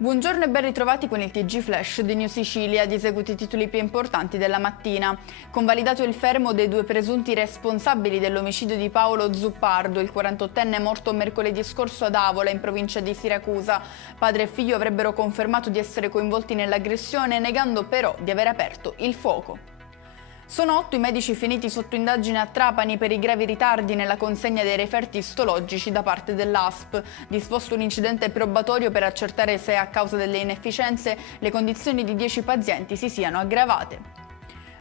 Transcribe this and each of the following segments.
Buongiorno e ben ritrovati con il TG Flash di New Sicilia, di eseguiti i titoli più importanti della mattina. Convalidato il fermo dei due presunti responsabili dell'omicidio di Paolo Zuppardo, il 48enne morto mercoledì scorso ad Avola, in provincia di Siracusa. Padre e figlio avrebbero confermato di essere coinvolti nell'aggressione, negando però di aver aperto il fuoco. Sono 8 i medici finiti sotto indagine a Trapani per i gravi ritardi nella consegna dei referti istologici da parte dell'ASP. Disposto un incidente probatorio per accertare se a causa delle inefficienze le condizioni di 10 pazienti si siano aggravate.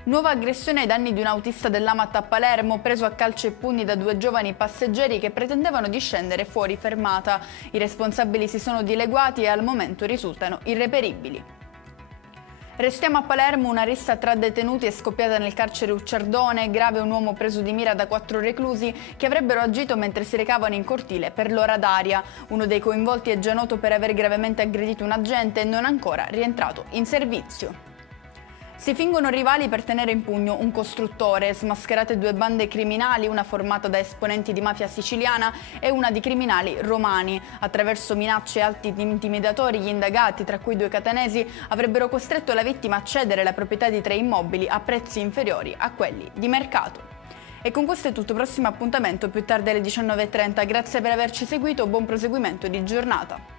Nuova aggressione ai danni di un autista dell'AMAT a Palermo, preso a calci e pugni da due giovani passeggeri che pretendevano di scendere fuori fermata. I responsabili si sono dileguati e al momento risultano irreperibili. Restiamo a Palermo, una rissa tra detenuti è scoppiata nel carcere Ucciardone, grave un uomo preso di mira da 4 reclusi che avrebbero agito mentre si recavano in cortile per l'ora d'aria. Uno dei coinvolti è già noto per aver gravemente aggredito un agente e non ancora rientrato in servizio. Si fingono rivali per tenere in pugno un costruttore, smascherate due bande criminali, una formata da esponenti di mafia siciliana e una di criminali romani. Attraverso minacce e atti intimidatori gli indagati, tra cui 2 catanesi, avrebbero costretto la vittima a cedere la proprietà di 3 immobili a prezzi inferiori a quelli di mercato. E con questo è tutto, prossimo appuntamento più tardi alle 19:30. Grazie per averci seguito, buon proseguimento di giornata.